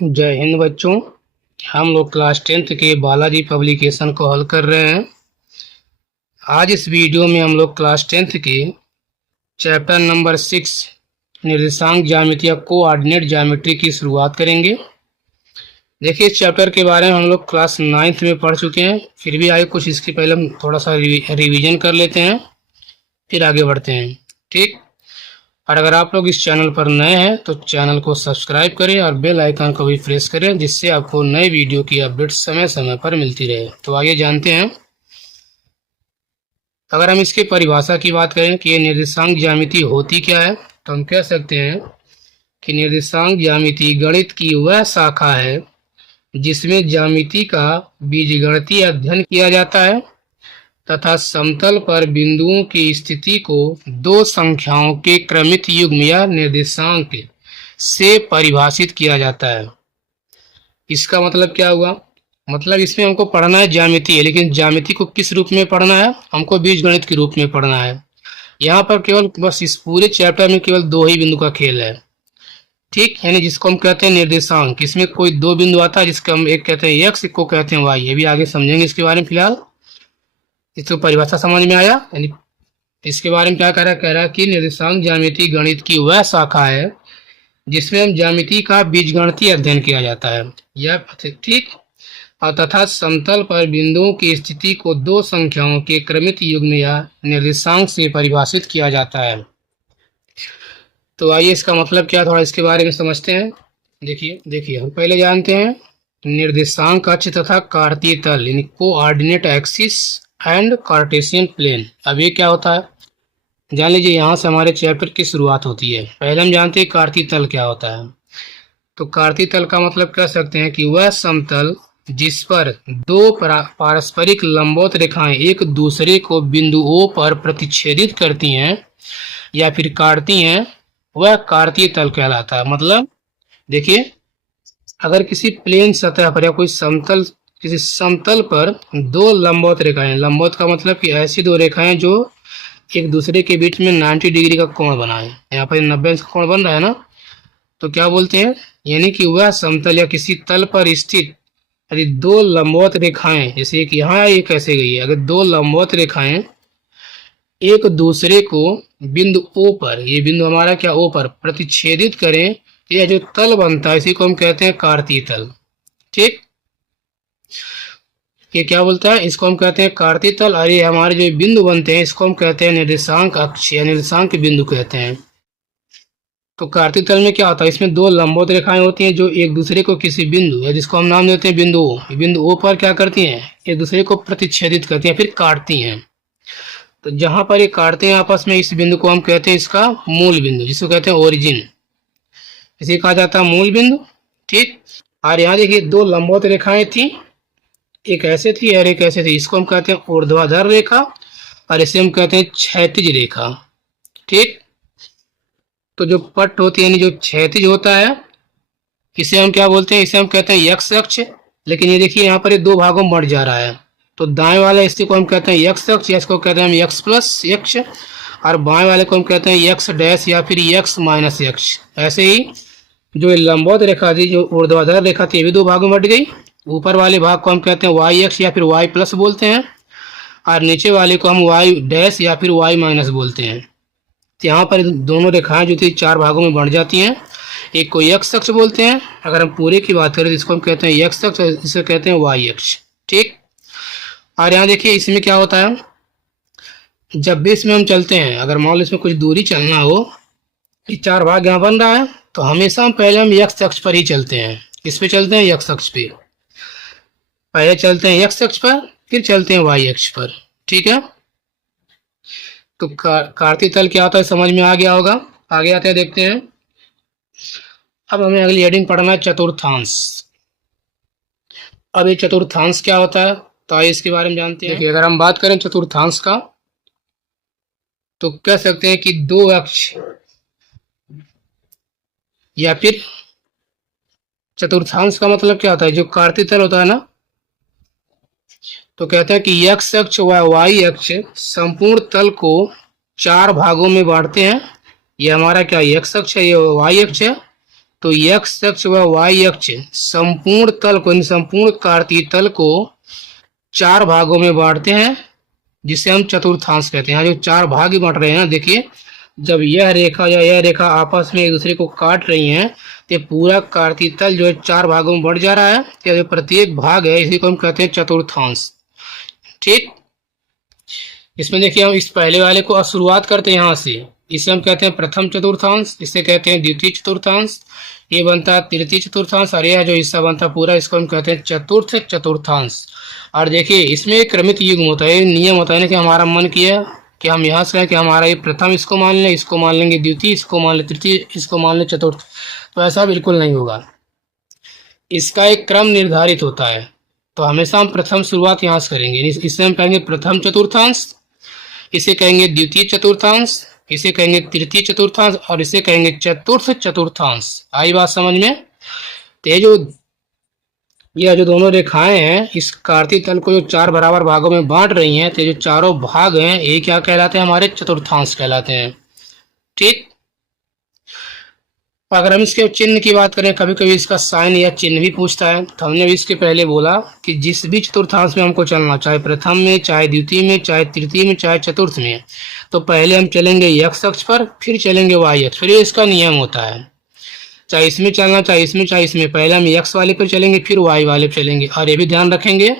जय हिंद बच्चों। हम लोग क्लास 10th के बालाजी पब्लिकेशन को हल कर रहे हैं। आज इस वीडियो में हम लोग क्लास 10th के चैप्टर नंबर 6 निर्देशांक ज्यामिति या कोऑर्डिनेट ज्योमेट्री की शुरुआत करेंगे। देखिए, इस चैप्टर के बारे में हम लोग क्लास 9th में पढ़ चुके हैं, फिर भी आगे कुछ इसके पहले हम थोड़ा सा रिवीजन कर लेते हैं, फिर आगे बढ़ते हैं। ठीक। और अगर आप लोग इस चैनल पर नए हैं तो चैनल को सब्सक्राइब करें और बेल आइकन को भी प्रेस करें, जिससे आपको नए वीडियो की अपडेट समय समय पर मिलती रहे। तो आइए जानते हैं। अगर हम इसके परिभाषा की बात करें कि ये निर्देशांक ज्यामिति होती क्या है, तो हम कह सकते हैं कि निर्देशांक ज्यामिति गणित की वह शाखा है जिसमें ज्यामिति का बीजगणितीय अध्ययन किया जाता है तथा समतल पर बिंदुओं की स्थिति को दो संख्याओं के क्रमित युग्म या निर्देशांक से परिभाषित किया जाता है। इसका मतलब क्या हुआ? मतलब इसमें हमको पढ़ना है ज्यामिति है, लेकिन ज्यामिति को किस रूप में पढ़ना है? हमको बीजगणित के रूप में पढ़ना है। यहाँ पर केवल बस इस पूरे चैप्टर में केवल दो ही बिंदु का खेल है। ठीक, यानी जिसको हम कहते हैं निर्देशांक। इसमें कोई दो बिंदु आता है जिसका हम एक कहते हैं एक्स, एक को कहते हैं वाई। ये भी आगे समझेंगे इसके बारे में। फिलहाल इसको परिभाषा समझ में आया। यानी इसके बारे में क्या कह रहा है कि निर्देशांक ज्यामिति गणित की वह शाखा है जिसमें हम ज्यामिति का बीजगणितीय अध्ययन किया जाता है। यह ठीक। और तथा समतल पर बिंदुओं की स्थिति को दो संख्याओं के क्रमित युग्म या निर्देशांक से परिभाषित किया जाता है। तो आइए इसका मतलब क्या, थोड़ा इसके बारे में समझते हैं। देखिए हम पहले जानते हैं निर्देशांक अक्ष तथा कार्तीय तल, यानी coordinate axis and Cartesian plane. अब ये क्या होता है जान लीजिए। यहाँ से हमारे चैप्टर की शुरुआत होती है। पहले हम जानते हैं कार्तीय तल क्या होता है। तो कार्तीय तल का मतलब कह सकते हैं कि वह समतल जिस पर दो पारस्परिक लंबवत रेखाएं एक दूसरे को बिंदु O पर प्रतिच्छेदित करती हैं या फिर काटती हैं, वह कार्तीय तल कहलाता है। मतलब देखिए, अगर किसी प्लेन सतह पर या कोई समतल, किसी समतल पर दो लंबवत रेखाएं, लंबवत का मतलब कि ऐसी दो रेखाएं जो एक दूसरे के बीच में 90 डिग्री का कोण बनाए। यहाँ पर 90 अंश का कोण बन रहा है ना, तो क्या बोलते हैं, यानी कि वह समतल या किसी तल पर स्थित यदि दो लंबवत रेखाएं, जैसे एक यहाँ एक ऐसे गई है, अगर दो लंबवत रेखाएं एक दूसरे को बिंदु O पर, ये बिंदु हमारा क्या O पर प्रतिच्छेदित करें, यह जो तल बनता है इसी को हम कहते हैं कार्तीय तल। ठीक, ये क्या बोलता है, इसको हम कहते हैं कार्तीय तल। और ये हमारे जो बिंदु बनते हैं इसको हम कहते हैं निर्देशांक अक्ष या निर्देशांक बिंदु कहते हैं। तो कार्तीय तल में क्या होता है, इसमें दो लंबवत रेखाएं होती हैं जो एक दूसरे को किसी बिंदु या जिसको हम नाम देते हैं बिंदु O, बिंदु O पर क्या करती हैं, एक दूसरे को प्रतिच्छेदित करती हैं, फिर काटती हैं। तो जहां पर ये काटते हैं आपस में, इस बिंदु को हम कहते हैं इसका मूल बिंदु, जिसको कहते हैं ओरिजिन, इसे कहा जाता है मूल बिंदु। ठीक। और यहाँ देखिए दो लंबवत रेखाएं थी, एक ऐसे थी और एक ऐसे थी, इसको हम कहते हैं ऊर्ध्वाधर रेखा और इसे हम कहते हैं क्षैतिज रेखा। ठीक। तो जो पट होती है, यानी जो क्षैतिज होता है, इसे हम क्या बोलते हैं, इसे हम कहते हैं एक्स अक्ष। लेकिन ये देखिए यहाँ पर ये दो भागों में बढ़ जा रहा है, तो दाएं वाले हिस्से को हम कहते हैं एक्स अक्ष, या इसको कहते हैं हम एक्स प्लस एक्स, और बाएं वाले को हम कहते हैं एक्स डैश या फिर एक्स माइनस एक्स। ऐसे ही जो लंबवत रेखा थी, जो ऊर्ध्वाधर रेखा थी, ये भी दो भागों में बढ़ गई। ऊपर वाले भाग को हम कहते हैं वाई एक्स या फिर वाई प्लस बोलते हैं, और नीचे वाले को हम वाई डैश या फिर वाई माइनस बोलते हैं। तो यहाँ पर दोनों रेखाएं जो थी चार भागों में बढ़ जाती हैं। एक को एक्स अक्ष बोलते हैं, अगर हम पूरे की बात करें तो इसको हम कहते हैं एक्स अक्ष, इसे कहते हैं वाई अक्ष। ठीक। और यहाँ देखिए इसमें क्या होता है, जब भी इसमें हम चलते हैं, अगर मान लो इसमें कुछ दूरी चलना हो, ये चार भाग यहाँ बन रहा है, तो हमेशा हम पहले हम एक्स अक्ष पर ही चलते हैं। किस पे चलते हैं, एक्स अक्ष पे। पहले चलते हैं एक्स अक्ष पर, फिर चलते हैं वाई अक्ष पर। ठीक है। तो कार्तीय तल क्या होता है समझ में आ गया होगा। आगे आते हैं, देखते हैं। अब हमें अगली हेडिंग पढ़ना है चतुर्थांश। अब ये चतुर्थांश क्या होता है, तो आइए इसके बारे में जानते हैं। देखिए, अगर हम बात करें चतुर्थांश का, तो कह सकते हैं कि दो अक्ष या फिर चतुर्थांश का मतलब क्या होता है, जो कार्तीय तल होता है ना, तो कहते हैं कि एक्स अक्ष व वाई अक्ष संपूर्ण तल को चार भागों में बांटते हैं। ये हमारा क्या एक्स अक्ष है, ये वाई अक्ष है, तो x अक्ष व y अक्ष संपूर्ण तल को, संपूर्ण कार्तीय तल को 4 भागों में बांटते हैं, जिसे हम चतुर्थांश कहते हैं। यहाँ जो 4 भाग ही बांट रहे हैं ना, देखिए जब यह रेखा या यह रेखा आपस में एक दूसरे को काट रही हैं तो पूरा कार्तीय तल जो है 4 भागों में बढ़ जा रहा है। तो जो प्रत्येक भाग है इसी को हम कहते हैं चतुर्थांश। ठीक, इसमें देखिए हम इस पहले वाले को शुरुआत करते हैं यहाँ से। इसे हम कहते हैं प्रथम चतुर्थांश, इसे कहते हैं द्वितीय चतुर्थांश, ये बनता है तृतीय चतुर्थांश, और यह जो हिस्सा बनता है पूरा इसको हम कहते हैं चतुर्थ चतुर्थांश। और देखिए इसमें एक क्रमित युग्म होता है, नियम होता है ना कि हमारा मन किया कि हम यहाँ से कि हमारा ये प्रथम इसको मान लें, इसको मान लेंगे द्वितीय, इसको मान लें तृतीय, इसको मान लें चतुर्थ, तो ऐसा बिल्कुल नहीं होगा। इसका एक क्रम निर्धारित होता है। तो हमेशा हम प्रथम शुरुआत यहाँ से करेंगे। इससे हम कहेंगे प्रथम चतुर्थांश, इसे कहेंगे द्वितीय चतुर्थांश, इसे कहेंगे तृतीय चतुर्थांश, और इसे कहेंगे चतुर्थ चतुर्थांश। आई बात समझ में? तो यह जो दोनों रेखाएं हैं इस कार्तीय तल को जो 4 बराबर भागों में बांट रही हैं, तो जो चारों भाग हैं ये क्या कहलाते हैं? हमारे चतुर्थांश कहलाते हैं। ठीक, अगर हम इसके चिन्ह की बात करें, कभी कभी इसका साइन या चिन्ह भी पूछता है, तो हमने भी इसके पहले बोला कि जिस भी चतुर्थांश में हमको चलना, चाहे प्रथम में, चाहे द्वितीय में, चाहे तृतीय में, चाहे चतुर्थ में, तो पहले हम चलेंगे x अक्ष पर, फिर चलेंगे y अक्ष, फिर ये इसका नियम होता है। चाहे इसमें चलना, चाहे इसमें, चाहे इसमें, पहले हम x वाले पर चलेंगे फिर y वाले पर चलेंगे। और ये भी ध्यान रखेंगे,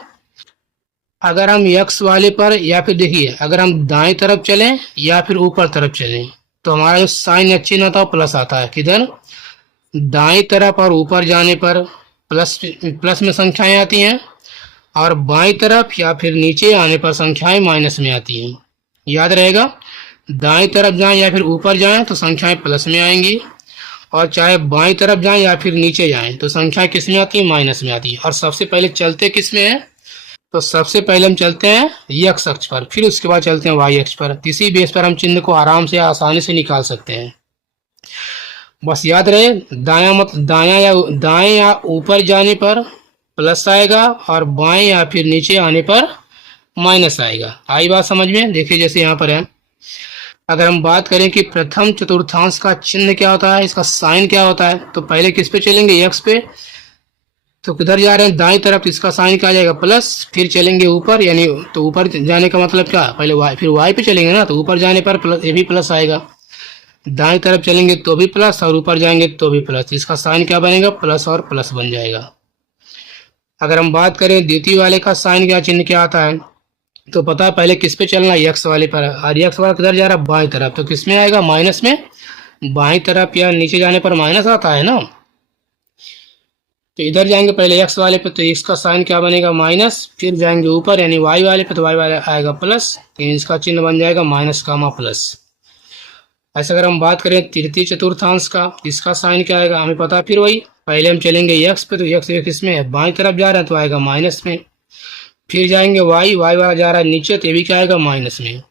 अगर हम x वाले पर या फिर देखिए अगर हम दाएं तरफ चलें या फिर ऊपर तरफ चलें, तो हमारा जो साइन या चिन्ह आता है प्लस आता है। किधर? दाएं तरफ और ऊपर जाने पर प्लस में संख्याएं आती हैं, और बाएं तरफ या फिर नीचे आने पर संख्याएं माइनस में आती हैं। याद रहेगा, दाएं तरफ जाएं या फिर ऊपर जाएं तो संख्याएं प्लस में आएंगी, और चाहे बाएं तरफ जाएं या फिर नीचे जाएं तो संख्याएं किस में आती है? माइनस में आती है। और सबसे पहले चलते किस में है? तो सबसे पहले हम चलते हैं x अक्ष पर, फिर उसके बाद चलते हैं y अक्ष पर। इसी बेस पर हम चिन्ह को आराम से आसानी से निकाल सकते हैं। बस याद रहे, दाएं या ऊपर जाने पर प्लस आएगा, और बाएं या फिर नीचे आने पर माइनस आएगा। आई बात समझ में? देखिए जैसे यहाँ पर है, अगर हम बात करें कि प्रथम चतुर्थांश का चिन्ह क्या होता है, इसका साइन क्या होता है, तो पहले किस पे चलेंगे? x पे। तो किधर जा रहे हैं? दाएं तरफ, तो इसका साइन क्या आ जाएगा? प्लस। फिर चलेंगे ऊपर, यानी तो ऊपर जाने का मतलब क्या? पहले y, फिर y पे चलेंगे ना, तो ऊपर जाने पर प्लस, ये भी प्लस आएगा। दाएं तरफ चलेंगे तो भी प्लस, और ऊपर जाएंगे तो भी प्लस। इसका साइन क्या बनेगा? प्लस और प्लस बन जाएगा। अगर हम बात करें द्वितीय वाले का साइन क्या, चिन्ह क्या आता है, तो पता है पहले किस पे चलना? x वाले पर। और x वाला किधर जा रहा है? बाएं तरफ, तो किस में आएगा? माइनस में। बाएं तरफ या नीचे जाने पर माइनस आता है ना, तो इधर जाएंगे पहले x वाले पे, तो इसका साइन क्या बनेगा? माइनस। फिर जाएंगे ऊपर यानी y वाले पे, तो y वाले आएगा प्लस, तो इसका चिन्ह बन जाएगा माइनस कामा प्लस। ऐसे अगर हम बात करें तृतीय चतुर्थांश का, इसका साइन क्या आएगा हमें पता है। फिर वही पहले हम चलेंगे x पे, तो x किसमें है? बाएं तरफ जा रहा है, तो आएगा माइनस में। फिर जाएंगे y वाला जा रहा है नीचे, तो ये भी क्या आएगा? माइनस में।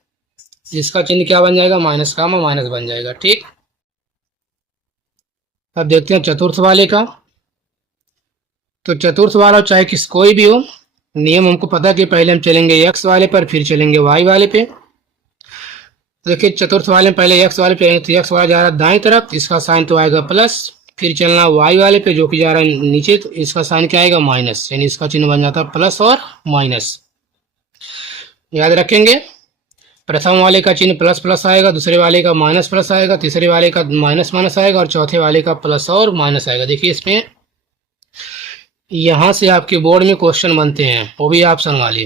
इसका चिन्ह क्या बन जाएगा? माइनस कामा माइनस बन जाएगा। ठीक, अब देखते हैं चतुर्थ वाले का। तो चतुर्थ वाला चाहे किस कोई भी हो, नियम हमको पता कि पहले हम चलेंगे x वाले पर, फिर चलेंगे y वाले पे। देखिए चतुर्थ वाले में पहले x वाले पे, तो x वाला जा रहा है दाएं तरफ, इसका साइन तो आएगा प्लस। फिर चलना y वाले पे जो कि जा रहा है नीचे, तो इसका साइन क्या आएगा? माइनस, यानी इसका चिन्ह बन जाता है प्लस और माइनस। याद रखेंगे, प्रथम वाले का चिन्ह प्लस प्लस आएगा, दूसरे वाले का माइनस प्लस आएगा, तीसरे वाले का माइनस माइनस आएगा, और चौथे वाले का प्लस और माइनस आएगा। देखिए इसमें यहाँ से आपके बोर्ड में क्वेश्चन बनते हैं, वो भी ऑप्शन वाले।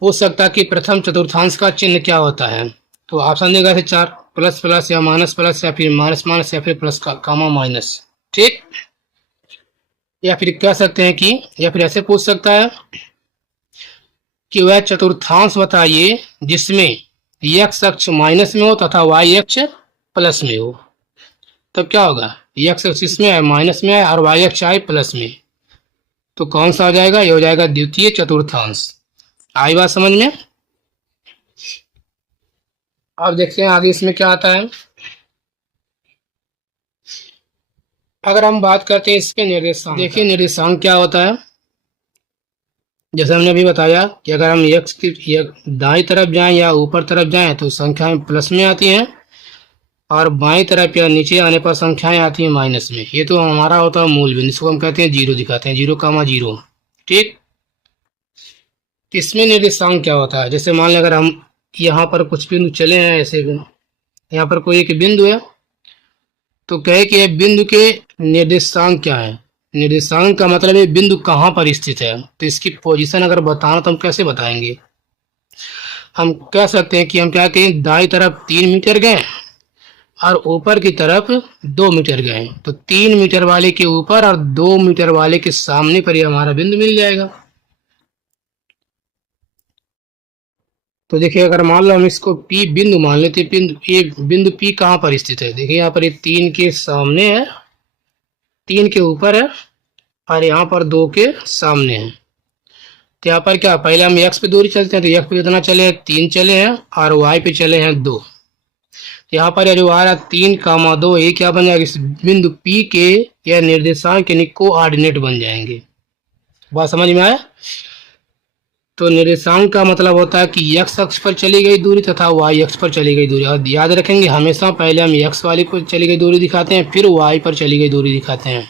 पूछ सकता कि प्रथम चतुर्थांश का चिन्ह क्या होता है, तो ऑप्शन देगा ऐसे 4, प्लस प्लस या माइनस प्लस, या फिर माइनस माइनस, या फिर प्लस का कामा माइनस। ठीक, या फिर कह सकते हैं कि, या फिर ऐसे पूछ सकता है कि वह चतुर्थांश बताइए जिसमें x अक्ष माइनस में हो तथा y अक्ष प्लस में हो। तब क्या होगा? x अक्ष इसमें है माइनस में है, और y अक्ष आए प्लस में, तो कौन सा हो जाएगा? ये हो जाएगा द्वितीय चतुर्थांश। आई बात समझ में? अब देखते हैं आगे इसमें क्या आता है। अगर हम बात करते हैं इसके निर्देशांक, देखिए निर्देशांक क्या होता है। जैसे हमने अभी बताया कि अगर हम x की दाएं तरफ जाएं या ऊपर तरफ जाएं तो संख्याएं प्लस में आती हैं, और बाईं तरफ या नीचे आने पर संख्याएं आती हैं माइनस में। ये तो हमारा होता है मूल बिंदु, इसको हम कहते हैं जीरो, दिखाते हैं 0,0। ठीक, इसमें निर्देशांक क्या होता है, जैसे मान लें अगर हम यहाँ पर कुछ बिंदु चले हैं, ऐसे यहाँ पर कोई एक बिंदु है, तो कहे कि बिंदु के निर्देशांक क्या है। निर्देशांक का मतलब है बिंदु कहाँ पर स्थित है, तो इसकी पोजीशन अगर बताना तो हम कैसे बताएंगे। हम कह सकते हैं कि हम क्या कहें, दाईं तरफ 3 मीटर गए और ऊपर की तरफ 2 मीटर गए, तो 3 मीटर वाले के ऊपर और 2 मीटर वाले के सामने पर ही हमारा बिंदु मिल जाएगा। तो देखिए अगर मान लो हम इसको P बिंदु मान लेते, ये बिंदु P कहाँ पर स्थित है, देखिए यहाँ पर ये 3 के सामने है, 3 के ऊपर है और यहाँ पर 2 के सामने है। तो यहाँ पर क्या, पहले हम x पे दूरी चलते हैं, तो x पे कितना चले हैं, 3 चले हैं और y पे चले हैं 2। यहाँ पर जो आ रहा 3,2, ये क्या बन जाएगा, इस बिंदु P के या निर्देशांक के कोऑर्डिनेट बन जाएंगे। बात समझ में आया। तो निर्देशांक का मतलब होता है कि x अक्ष पर चली गई दूरी तथा y अक्ष पर चली गई दूरी। और याद रखेंगे हमेशा पहले हम x वाले को चली गई दूरी दिखाते हैं, फिर y पर चली गई दूरी दिखाते हैं।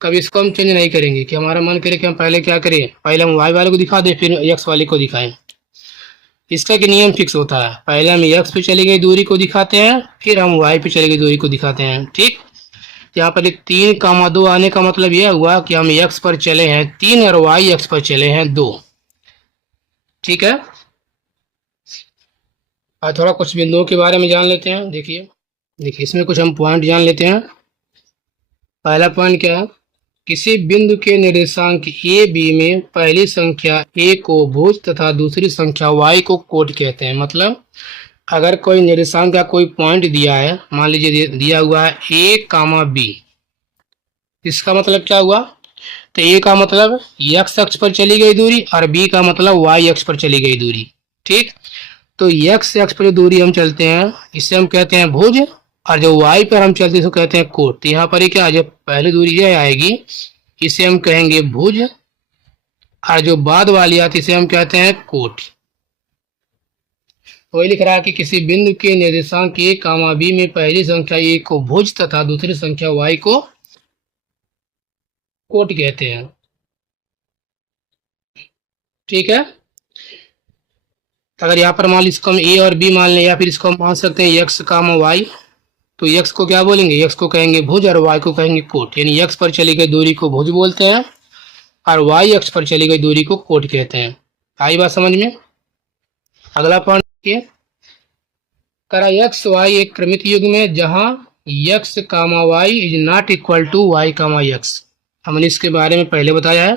कभी इसको हम चेंज नहीं करेंगे कि हमारा मन करे कि हम पहले क्या करें, पहले हम y वाले को दिखा दें फिर x वाले को दिखाएं। इसका कि नियम फिक्स होता है, पहले हम x पे चली गई दूरी को दिखाते हैं, फिर हम y पे चली गई दूरी को दिखाते हैं। ठीक, यहाँ पर 3,2 आने का मतलब यह हुआ कि हम x पर चले हैं 3 और y अक्ष पर चले हैं 2। ठीक है, और थोड़ा कुछ बिंदुओं के बारे में जान लेते हैं। देखिए इसमें कुछ हम पॉइंट जान लेते हैं। पहला पॉइंट क्या है, किसी बिंदु के निर्देशांक ए बी में पहली संख्या a को भुज तथा दूसरी संख्या y को कोट कहते हैं। मतलब अगर कोई निर्देशांक का कोई पॉइंट दिया है, मान लीजिए दिया हुआ है a, b, इसका मतलब क्या हुआ, तो a का मतलब x अक्ष पर चली गई दूरी और b का मतलब y अक्ष पर चली गई दूरी। ठीक, तो x अक्ष पर जो दूरी हम चलते हैं इसे हम कहते हैं भुज, और जो y पर हम चलते हैं इसको कहते हैं कोट। तो यहाँ पर क्या, जब पहली दूरी यह आएगी इसे हम कहेंगे भुज, और जो बाद वाली आती इसे हम कहते हैं कोट। वही लिख रहा है कि किसी बिंदु के निर्देशांक a, b में पहली संख्या a को भुज तथा दूसरी संख्या y को कोट कहते हैं। ठीक है, अगर यहाँ पर मान ली इसको हम a और b मान लें, या फिर इसको हम मान सकते हैं x, y, तो x को क्या बोलेंगे, x को कहेंगे भुज और y को कहेंगे कोट। यानी x पर चली गई दूरी को भुज बोलते हैं और y अक्ष पर चली गई दूरी को कोट कहते हैं। आई बात समझ में। अगला पॉइंट देखिए, करा x y एक क्रमित युग्म में जहां x, y is not equal to y, x। हमने इसके बारे में पहले बताया है।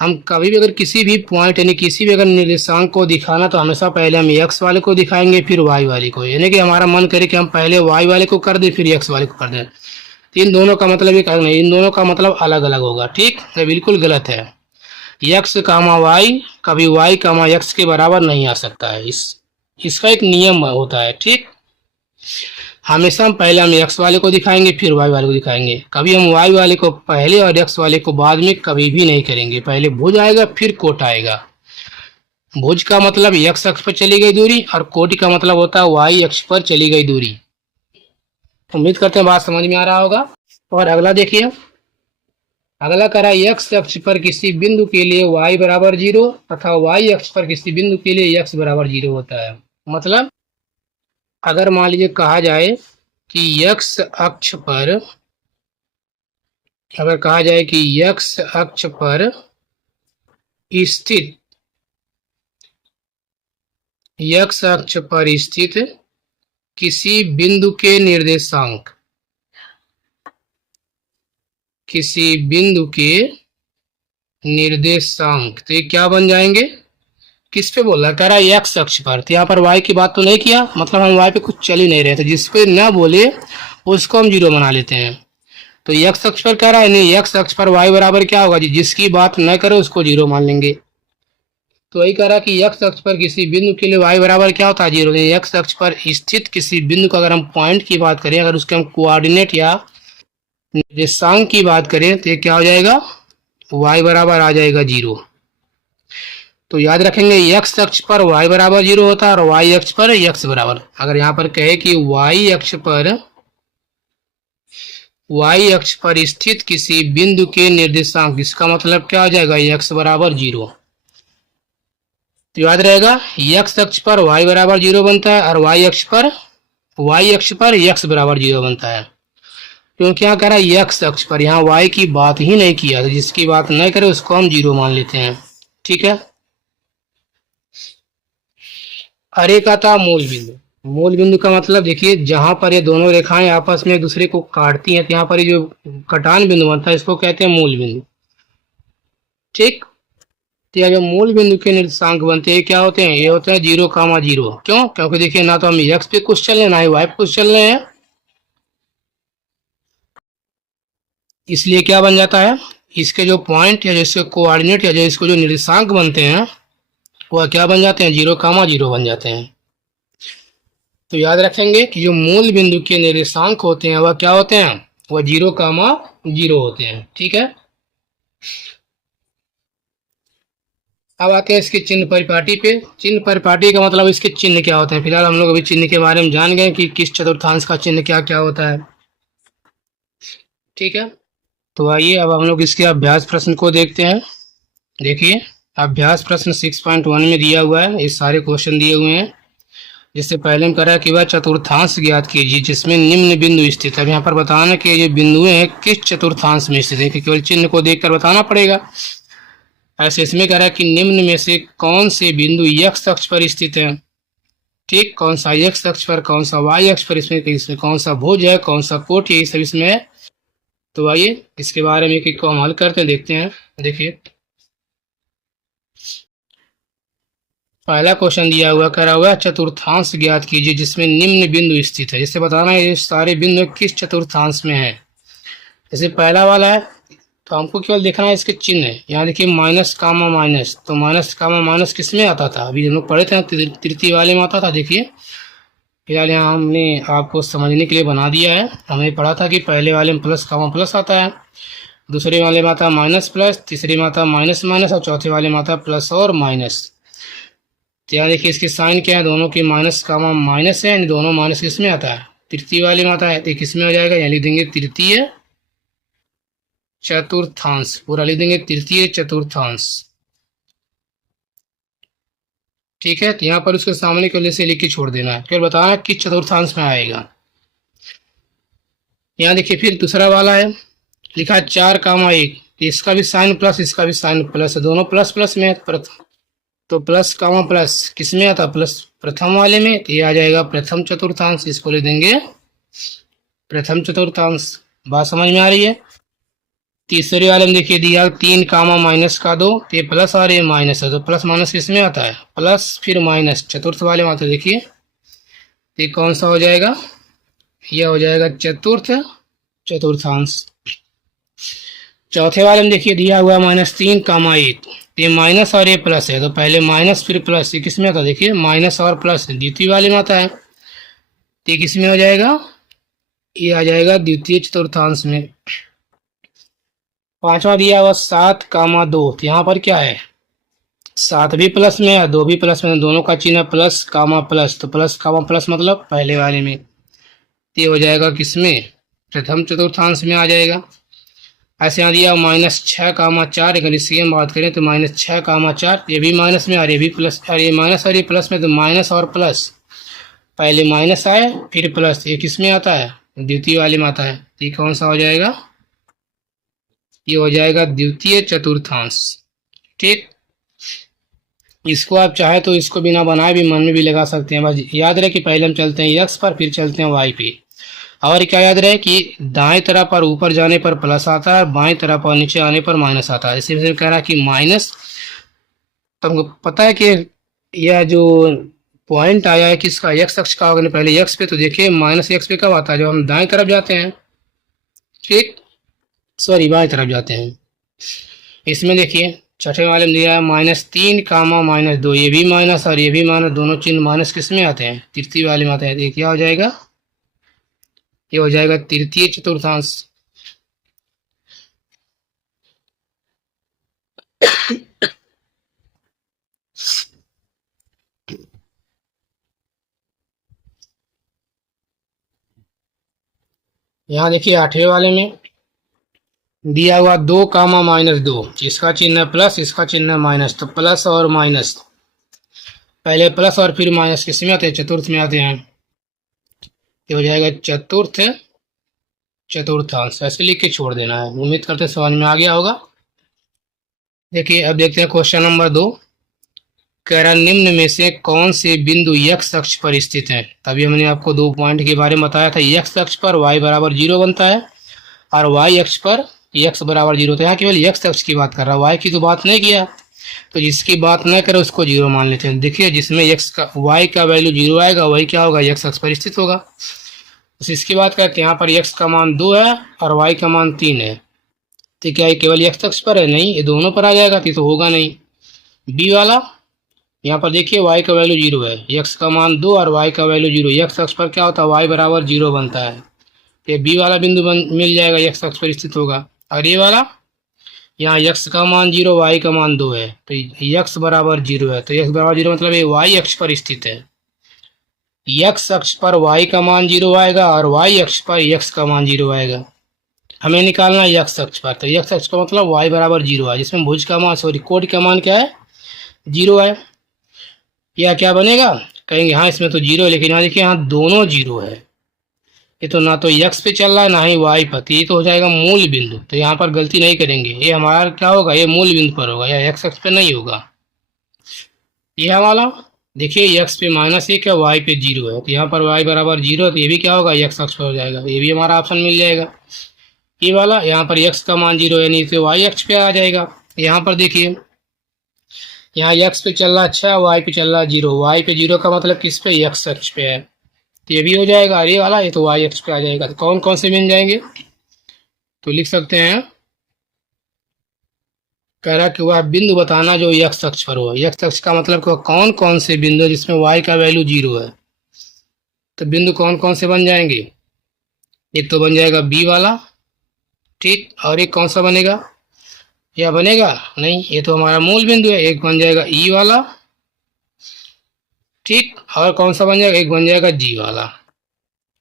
हम कभी भी अगर किसी भी पॉइंट यानी किसी भी अगर निर्देशांक को दिखाना तो हमेशा पहले हम x वाले को दिखाएंगे फिर y वाले को, यानी कि हमारा मन करे कि हम पहले y वाले को कर दें फिर x वाले को कर दें। तो इन दोनों का मतलब एक अलग नहीं, इन दोनों का मतलब अलग अलग होगा। ठीक, तो बिल्कुल गलत है। x, y कभी y, x के बराबर नहीं आ सकता है। इसका एक नियम होता है। ठीक, हमेशा हम पहले हम x वाले को दिखाएंगे फिर y वाले को दिखाएंगे। कभी हम y वाले को पहले और x वाले को बाद में कभी भी नहीं करेंगे। पहले भुज आएगा फिर कोट आएगा। भुज का मतलब x अक्ष पर चली गई दूरी और कोटि का मतलब होता है y अक्ष पर चली गई दूरी। उम्मीद करते हैं बात समझ में आ रहा होगा। और अगला देखिए, अगला करा x अक्ष पर किसी बिंदु के लिए y बराबर 0 तथा y अक्ष पर किसी बिंदु के लिए x बराबर 0 होता है। मतलब अगर मान लीजिए कहा जाए कि x अक्ष पर, अगर कहा जाए कि x अक्ष पर स्थित, x अक्ष पर स्थित किसी बिंदु के निर्देशांक, किसी बिंदु के निर्देशांक, तो ये क्या बन जाएंगे, किस पे बोल रहा है, कह रहा है x अक्ष पर। तो यहाँ पर y की बात तो नहीं किया, मतलब हम y पे कुछ चल ही नहीं रहे थे, जिस पे ना बोले उसको हम 0 बना लेते हैं। तो x अक्ष पर कह रहा है, नहीं x अक्ष पर y बराबर क्या होगा जी, जिसकी बात न करे उसको 0 मान लेंगे। तो वही कह रहा है कि x अक्ष पर किसी बिंदु के लिए y बराबर क्या होता है 0। x अक्ष पर स्थित किसी बिंदु का अगर हम पॉइंट की बात करें, अगर उसके हम कोऑर्डिनेट या निर्देशांक की बात करें तो ये क्या हो जाएगा, y बराबर आ जाएगा 0। तो याद रखेंगे x अक्ष पर y बराबर 0 होता है और y अक्ष पर x बराबर। अगर यहाँ पर कहे कि y अक्ष पर स्थित किसी बिंदु के निर्देशांक, इसका मतलब क्या हो जाएगा, x बराबर 0। तो याद रहेगा x अक्ष पर y बराबर 0 बनता है और y अक्ष पर x बराबर 0 बनता है। क्यों क्या कह रहा है x अक्ष पर, यहाँ y की बात ही नहीं किया, तो जिसकी बात नहीं करे उसको हम 0 मान लेते हैं। ठीक है। अरे का था मूल बिंदु। मूल बिंदु का मतलब देखिए जहां पर ये दोनों रेखाएं आपस में एक दूसरे को काटती हैं, तो यहाँ पर ये जो कटान बिंदु बनता है इसको कहते हैं मूल बिंदु। ठीक। तो यह जो मूल बिंदु के निर्देशांक बनते हैं क्या होते हैं, ये होते हैं 0,0। क्यों, क्योंकि देखिए ना तो हम x पे कुछ चल रहे हैं ना ही y पे कुछ चल रहे हैं, इसलिए क्या बन जाता है, इसके जो पॉइंट या जो इसके कोऑर्डिनेट या जो इसको जो निर्देशांक बनते हैं वह क्या बन जाते हैं, 0,0 बन जाते हैं। तो याद रखेंगे कि जो मूल बिंदु के निर्देशांक होते हैं वह क्या होते हैं, वह 0,0 होते हैं। ठीक है। अब आते हैं इसके चिन्ह परिपाटी पे। चिन्ह परिपाटी का मतलब इसके चिन्ह क्या होते हैं। फिलहाल हम लोग अभी चिन्ह के बारे में जान गए कि किस चतुर्थांश का चिन्ह क्या क्या होता है। ठीक है। तो आइए अब हम लोग इसके अभ्यास प्रश्न को देखते हैं। देखिए अभ्यास प्रश्न 6.1 में दिया हुआ है, ये सारे क्वेश्चन दिए हुए हैं। जिससे पहले हम करा कि वह चतुर्थांश ज्ञात कीजिए जिसमें निम्न बिंदु स्थित है। यहाँ पर बताना कि ये बिंदु है किस चतुर्थांश में स्थित है, कि केवल चिन्ह को देखकर बताना पड़ेगा। ऐसे इसमें कह रहा है कि निम्न में से कौन से बिंदु x अक्ष पर स्थित है। ठीक, कौन सा x अक्ष पर, कौन सा y अक्ष पर, इसमें कौन सा भुज है, कौन सा कोट है, ये सब इसमें है। तो आइए इसके बारे में एक को हम हल करते हैं, देखते हैं। देखिए पहला क्वेश्चन दिया हुआ, कह रहा हुआ चतुर्थांश ज्ञात कीजिए जिसमें निम्न बिंदु स्थित है। जिससे बताना है ये सारे बिंदु किस चतुर्थांश में है। जैसे पहला वाला है तो हमको केवल देखना है इसके चिन्ह है। यहाँ देखिए माइनस कामा माइनस, तो माइनस कामा माइनस किस में आता था, अभी हम लोग पढ़े थे तृतीय वाले में आता था। देखिए फिलहाल यहाँ हमने आपको समझने के लिए बना दिया है। हमने पढ़ा था कि पहले वाले में प्लस कामा प्लस आता है, दूसरे वाले में आता माइनस प्लस, तीसरे में आता माइनस माइनस और चौथे वाले में आता प्लस और माइनस। तो यहाँ देखिए इसके साइन क्या है, दोनों की माइनस कामा माइनस है, यानी दोनों माइनस किस में आता है, तृतीय वाले में आता है। तो किस में हो जाएगा, यहाँ लिख देंगे तृतीय चतुर्थांश, पूरा लिख देंगे तृतीय चतुर्थांश। ठीक है। तो यहाँ पर उसके सामने के लिए से लिख के छोड़ देना है, केवल बताना किस चतुर्थांश में आएगा। यहाँ देखिए फिर दूसरा वाला है, लिखा है 4,1, इसका भी साइन प्लस इसका भी साइन प्लस है, दोनों प्लस प्लस में है। तो प्लस कामा प्लस किस में आता, प्लस प्रथम वाले में, तो ये आ जाएगा प्रथम चतुर्थांश, इसको लिख देंगे प्रथम चतुर्थांश। बात समझ में आ रही है। तीसरे वाले में देखिए दिया 3 कामा माइनस का 2, तो ये प्लस और ये माइनस है, तो प्लस माइनस किस में आता है, प्लस फिर माइनस, चतुर्थ वाले में आता है। देखिए ये कौन सा हो जाएगा, यह हो जाएगा चतुर्थ चतुर्थांश। चौथे वाले में देखिए दिया हुआ -3,1, ये माइनस और ये प्लस है, तो पहले माइनस फिर प्लस, ये किस में आता है, देखिए माइनस और प्लस द्वितीय वाले में आता है। तो ये किस में हो जाएगा, ये आ जाएगा द्वितीय चतुर्थांश में। पांचवा दिया हुआ 7,2, तो यहाँ पर क्या है, 7 भी प्लस में है 2 भी प्लस में, दोनों का चिन्ह प्लस कामा प्लस, तो प्लस कामा प्लस मतलब पहले वाले में। तो ये हो जाएगा किसमें, प्रथम चतुर्थांश में आ जाएगा। ऐसे यहाँ दिया -6,4, अगर इसकी हम बात करें तो -6,4, ये भी माइनस में और ये भी प्लस, और ये माइनस और ये प्लस में, तो माइनस और प्लस, पहले माइनस आए फिर प्लस, ये किस में आता है, द्वितीय वाले में आता है। ये कौन सा हो जाएगा, ये हो जाएगा द्वितीय चतुर्थांश। ठीक, इसको आप चाहे तो इसको बिना बनाए भी मन में भी लगा सकते हैं। बस याद रहे कि पहले हम चलते हैं x पर, फिर चलते हैं y पे। और क्या याद रहे कि दाएं तरफ पर ऊपर जाने पर प्लस आता है, बाएं तरफ और नीचे आने पर माइनस आता है। इसी कह रहा है कि माइनस, तो हमको पता है कि यह जो पॉइंट आया है किसका, x अक्ष का होगा। पहले x पे, तो देखिए -x पे कब आता है, जब हम दाएं तरफ जाते हैं। ठीक, सॉरी बाएं तरफ जाते हैं। इसमें देखिए छठे वाले में दिया है -3 कामा -2, ये भी माइनस और ये भी माइनस, दोनों चिन्ह माइनस किस में आते हैं, तृतीय वाले में आते हैं। ये क्या हो जाएगा, ये हो जाएगा तृतीय चतुर्थांश। यहाँ देखिए 8वें वाले में दिया हुआ 2 कामा माइनस 2, इसका चिन्ह है प्लस, इसका चिन्ह है माइनस, तो प्लस और माइनस, पहले प्लस और फिर माइनस किस में आते हैं, चतुर्थ में आते हैं, ये हो जाएगा चतुर्थांश। ऐसे लिख के छोड़ देना है। उम्मीद करते हैं समझ में आ गया होगा। देखिए अब देखते हैं क्वेश्चन नंबर 2। कह रहा निम्न में से कौन से बिंदु x अक्ष पर स्थित है। तभी हमने आपको 2 पॉइंट के बारे में बताया था। x अक्ष पर y बराबर 0 बनता है और y अक्ष पर x बराबर 0। तो यहाँ केवल x अक्ष की बात कर रहा है, y की तो बात नहीं किया। तो जिसकी बात न करे उसको 0 मान लेते हैं। देखिए जिसमें y का वैल्यू 0 आएगा वही क्या होगा, x अक्ष पर स्थित होगा। तो इसकी बात करते हैं, यहाँ पर x का मान 2 है और y का मान 3 है। तो क्या ये केवल x अक्ष पर है? नहीं, ये दोनों पर आ जाएगा तो होगा नहीं। b वाला, यहाँ पर देखिए y का वैल्यू 0 है, x का मान 2 और y का वैल्यू 0। x अक्ष पर क्या होता है, y बराबर 0 बनता है। ये b वाला बिंदु मिल जाएगा, x अक्ष पर स्थित होगा। और ये वाला, यहाँ x का मान 0, y का मान 2 है, तो x बराबर 0 है। तो x बराबर 0 मतलब ये y अक्ष पर स्थित है। x अक्ष पर y का मान 0 आएगा और y अक्ष पर x का मान 0 आएगा। हमें निकालना है x अक्ष पर, तो x अक्ष का मतलब y बराबर 0 है, जिसमें भुज का मान कोण का मान क्या है, 0 है। यह क्या बनेगा, कहेंगे हाँ इसमें तो 0 है, लेकिन यहाँ देखिए यहाँ दोनों 0 है। ये तो ना तो x पे चल रहा है ना ही y पर, ये तो हो जाएगा मूल बिंदु। तो यहाँ पर गलती नहीं करेंगे, ये हमारा क्या होगा, ये मूल बिंदु पर होगा, या x अक्ष पे नहीं होगा। ये हमारा देखिए x पे -1 है, y पे 0 है, तो यहाँ पर y बराबर 0 है, तो ये भी क्या होगा, x अक्ष पर हो जाएगा। ये भी हमारा ऑप्शन मिल जाएगा। ये वाला यहाँ पर x का मान 0 है, नहीं तो y अक्ष पे आ जाएगा। यहाँ पर देखिए यहाँ x पे चल रहा अच्छा, y पे चल रहा 0, y पे 0 का मतलब किस पे, x अक्ष पे है, तो ये भी हो जाएगा। और ये वाला ये तो y अक्ष पे आ जाएगा। तो कौन कौन से बन जाएंगे, तो लिख सकते हैं, कह रहा कि वह बिंदु बताना जो x अक्ष पर हो। x अक्ष का मतलब कौन कौन से बिंदु जिसमें y का वैल्यू 0 है। तो बिंदु कौन कौन से बन जाएंगे, एक तो बन जाएगा b वाला, ठीक, और एक कौन सा बनेगा, यह बनेगा नहीं, ये तो हमारा मूल बिंदु है। एक बन जाएगा e वाला, ठीक, और कौन सा बन जाएगा, एक बन जाएगा g वाला।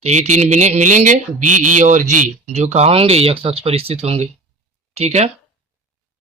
तो ये 3 मिलेंगे, b, e और g, जो कहाँ होंगे, x अक्ष पर स्थित होंगे। ठीक है।